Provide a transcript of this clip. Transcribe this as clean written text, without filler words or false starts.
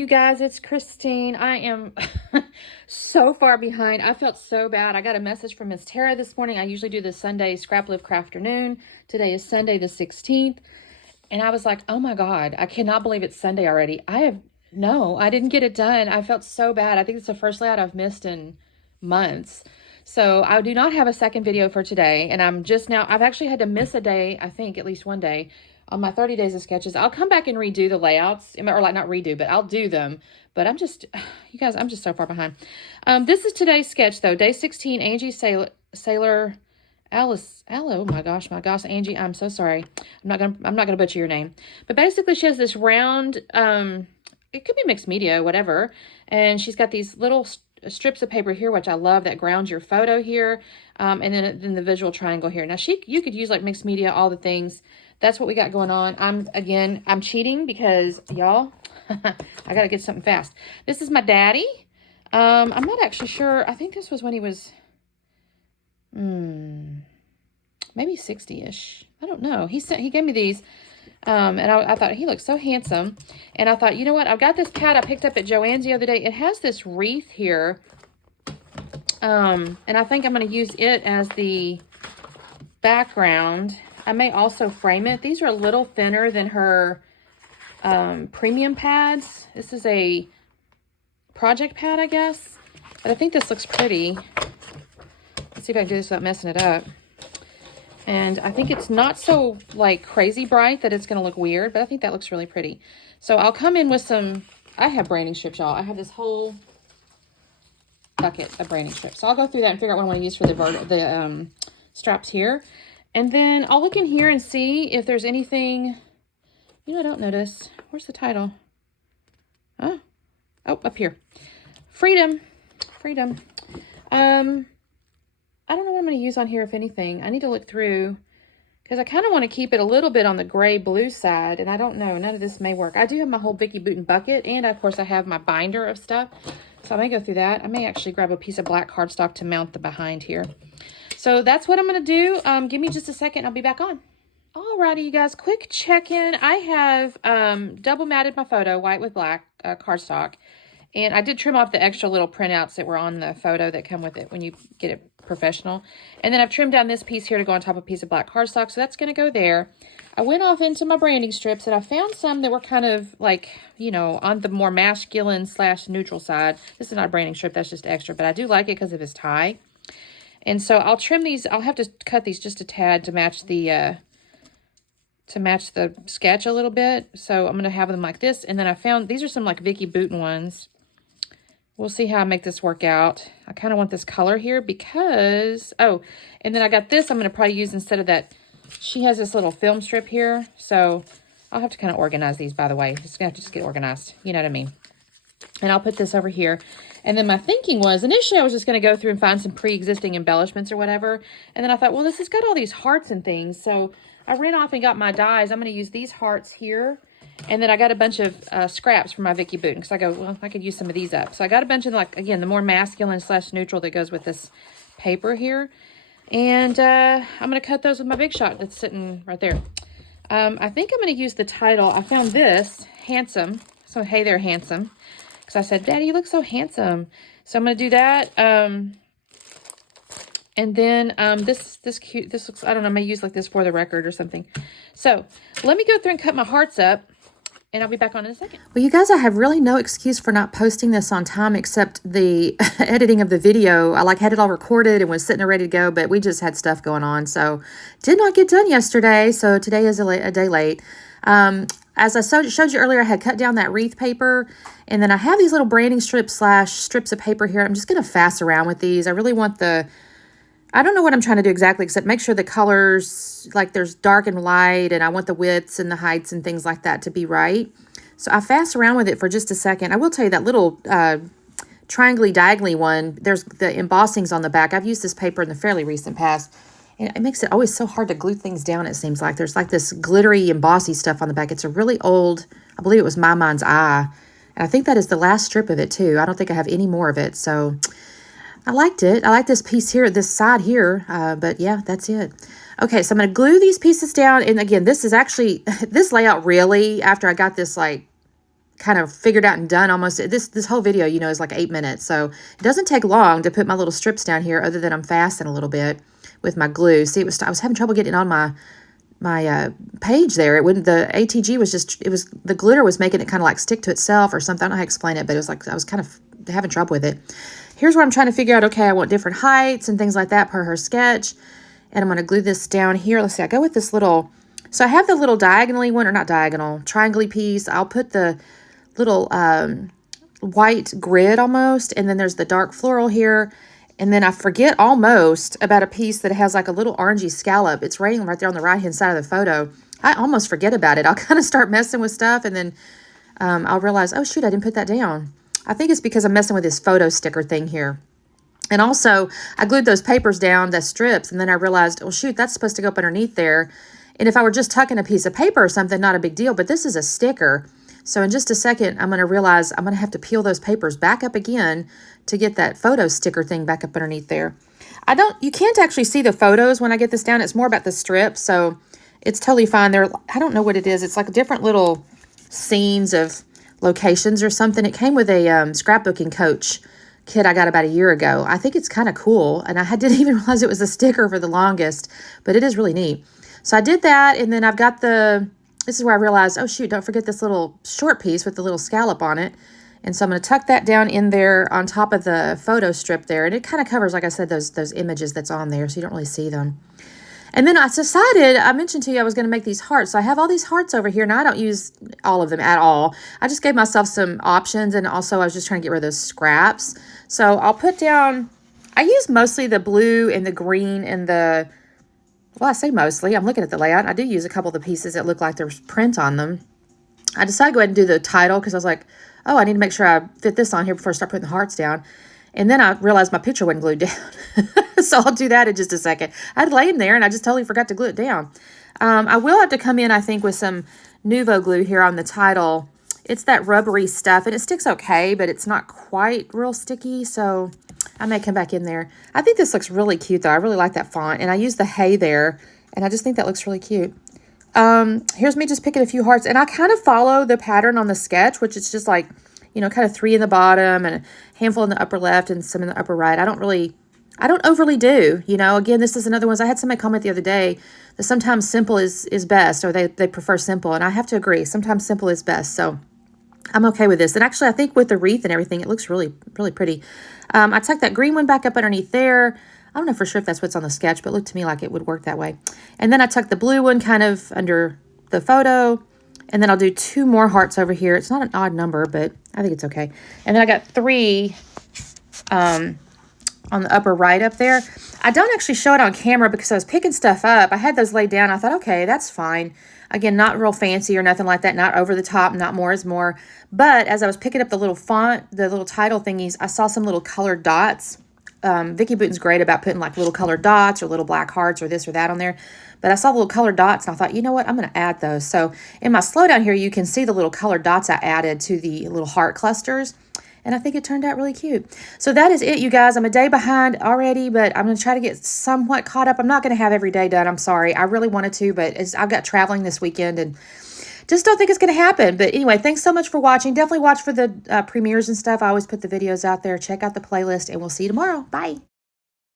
you guys? It's Christine. I am so far behind. I felt so bad. I got a message from Miss Tara this morning. I usually do the Sunday Scrap Live Crafternoon. Today is Sunday the 16th. And I was like, oh my God, I cannot believe it's Sunday already. I didn't get it done. I felt so bad. I think it's the first layout I've missed in months. So I do not have a second video for today. And I've actually had to miss a day, I think at least one day, on my 30 days of sketches. I'll come back and redo the layouts, or like not redo, but I'll do them. But you guys, I'm just so far behind. This is today's sketch though. Day 16, Angie Sailor Alice, oh my gosh, Angie, I'm so sorry. I'm not gonna butcher your name. But basically she has this round, it could be mixed media, whatever. And she's got these little strips of paper here, which I love, that grounds your photo here. And then the visual triangle here. Now you could use like mixed media, all the things. That's what we got going on. I'm cheating because y'all, I got to get something fast. This is my daddy. I'm not actually sure. I think this was when he was, maybe 60-ish. I don't know. He gave me these. And I thought he looked so handsome. And I thought, you know what? I've got this pad I picked up at Joann's the other day. It has this wreath here. And I think I'm going to use it as the background. I may also frame it. These are a little thinner than her premium pads. This is a project pad, I guess. But I think this looks pretty. Let's see if I can do this without messing it up. And I think it's not so like crazy bright that it's going to look weird, but I think that looks really pretty. So I'll come in with I have branding strips, y'all. I have this whole bucket of branding strips. So I'll go through that and figure out what I want to use for the straps here. And then I'll look in here and see if there's anything, I don't notice. Where's the title? Oh, up here. Freedom. I don't know what I'm going to use on here, if anything. I need to look through because I kind of want to keep it a little bit on the gray-blue side, and I don't know. None of this may work. I do have my whole Vicky Bouton bucket, and of course I have my binder of stuff. So I may go through that. I may actually grab a piece of black cardstock to mount the behind here. So that's what I'm going to do. Give me just a second. I'll be back on. Alrighty, you guys, quick check-in. I have double matted my photo, white with black cardstock. And I did trim off the extra little printouts that were on the photo that come with it when you get it professional. And then I've trimmed down this piece here to go on top of a piece of black cardstock. So that's going to go there. I went off into my branding strips and I found some that were kind of like, on the more masculine / neutral side. This is not a branding strip. That's just extra. But I do like it because of his tie. And so I'll trim these. I'll have to cut these just a tad to match the sketch a little bit. So I'm going to have them like this. And then I found, these are some like Vicky Bouton ones. We'll see how I make this work out. I kind of want this color here because, and then I got this I'm going to probably use instead of that. She has this little film strip here. So I'll have to kind of organize these, by the way. It's going to have to just get organized. You know what I mean? And I'll put this over here. And then my thinking was, initially I was just going to go through and find some pre-existing embellishments or whatever. And then I thought, well, this has got all these hearts and things. So I ran off and got my dies. I'm going to use these hearts here. And then I got a bunch of scraps from my Vicky Bouton. Because I go, well, I could use some of these up. So I got a bunch of, like, again, the more masculine / neutral that goes with this paper here. And I'm going to cut those with my Big Shot that's sitting right there. I think I'm going to use the title. I found this, Handsome. So, hey there, handsome. Because I said, Daddy, you look so handsome. So I'm going to do that. And then this looks, I don't know, I may use like this for the record or something. So let me go through and cut my hearts up. And I'll be back on in a second. Well, you guys, I have really no excuse for not posting this on time except the editing of the video. I had it all recorded and was sitting there ready to go, but we just had stuff going on. So did not get done yesterday. So today is a day late. As I showed you earlier, I had cut down that wreath paper. And then I have these little branding strips / strips of paper here. I'm just going to faff around with these. I really want I don't know what I'm trying to do exactly, except make sure the colors, like there's dark and light, and I want the widths and the heights and things like that to be right. So I faff around with it for just a second. I will tell you that little triangly diagonally one, there's the embossings on the back. I've used this paper in the fairly recent past, and it makes it always so hard to glue things down, it seems like. There's like this glittery embossy stuff on the back. It's a really old, I believe it was My Mind's Eye, and I think that is the last strip of it too. I don't think I have any more of it, so I liked it. I like this piece here, this side here, but yeah, that's it. Okay, so I'm going to glue these pieces down, and again, this is actually, this layout really, after I got this like kind of figured out and done almost. This whole video, you know, is like 8 minutes. So it doesn't take long to put my little strips down here, other than I'm fasting a little bit with my glue. See, I was having trouble getting on my page there. It wouldn't, the ATG was just, the glitter was making it kind of like stick to itself or something. I don't know how to explain it, but it was like, I was kind of having trouble with it. Here's where I'm trying to figure out, okay, I want different heights and things like that per her sketch. And I'm going to glue this down here. Let's see, I go with this little, so I have the little diagonally one, or not diagonal, triangle piece. I'll put the little white grid almost, and then there's the dark floral here. And then I forget almost about a piece that has like a little orangey scallop. It's right there on the right-hand side of the photo. I almost forget about it. I'll kind of start messing with stuff, and then I'll realize, oh, shoot, I didn't put that down. I think it's because I'm messing with this photo sticker thing here. And also, I glued those papers down, the strips, and then I realized, oh, shoot, that's supposed to go up underneath there. And if I were just tucking a piece of paper or something, not a big deal. But this is a sticker. So in just a second, I'm going to realize I'm going to have to peel those papers back up again to get that photo sticker thing back up underneath there. You can't actually see the photos when I get this down. It's more about the strips, so it's totally fine. I don't know what it is. It's like different little scenes of locations or something. It came with a scrapbooking coach kit I got about a year ago. I think it's kind of cool, and I didn't even realize it was a sticker for the longest, but it is really neat. So I did that, and then I've got this is where I realized, oh shoot, don't forget this little short piece with the little scallop on it. And so I'm going to tuck that down in there on top of the photo strip there. And it kind of covers, like I said, those images that's on there, so you don't really see them. And then I mentioned to you I was going to make these hearts. So I have all these hearts over here. Now, I don't use all of them at all. I just gave myself some options, and also I was just trying to get rid of those scraps. So I'll put down, I use mostly the blue and the green and well, I say mostly. I'm looking at the layout. I do use a couple of the pieces that look like there's print on them. I decided to go ahead and do the title because I was like, oh, I need to make sure I fit this on here before I start putting the hearts down. And then I realized my picture wasn't glued down. So I'll do that in just a second. I'd lay in there and I just totally forgot to glue it down. I will have to come in, I think, with some Nuvo glue here on the title. It's that rubbery stuff, and it sticks okay, but it's not quite real sticky, so I may come back in there. I think this looks really cute, though. I really like that font, and I use the hay there, and I just think that looks really cute. Here's me just picking a few hearts, and I kind of follow the pattern on the sketch, which is just like, you know, kind of 3 in the bottom and a handful in the upper left and some in the upper right. I don't overly do, you know. Again, this is another one. I had somebody comment the other day that sometimes simple is best, or they prefer simple, and I have to agree. Sometimes simple is best, so I'm okay with this. And actually, I think with the wreath and everything, it looks really, really pretty. I tucked that green one back up underneath there. I don't know for sure if that's what's on the sketch, but it looked to me like it would work that way. And then I tucked the blue one kind of under the photo. And then I'll do 2 more hearts over here. It's not an odd number, but I think it's okay. And then I got 3 on the upper right up there. I don't actually show it on camera because I was picking stuff up. I had those laid down. I thought, okay, that's fine. Again, not real fancy or nothing like that. Not over the top, not more is more. But as I was picking up the little font, the little title thingies, I saw some little colored dots. Vicki Booten's great about putting like little colored dots or little black hearts or this or that on there. But I saw the little colored dots and I thought, you know what, I'm going to add those. So in my slowdown here, you can see the little colored dots I added to the little heart clusters. And I think it turned out really cute. So that is it, you guys. I'm a day behind already, but I'm going to try to get somewhat caught up. I'm not going to have every day done. I'm sorry. I really wanted to, but I've got traveling this weekend and just don't think it's going to happen. But anyway, thanks so much for watching. Definitely watch for the premieres and stuff. I always put the videos out there. Check out the playlist, and we'll see you tomorrow. Bye.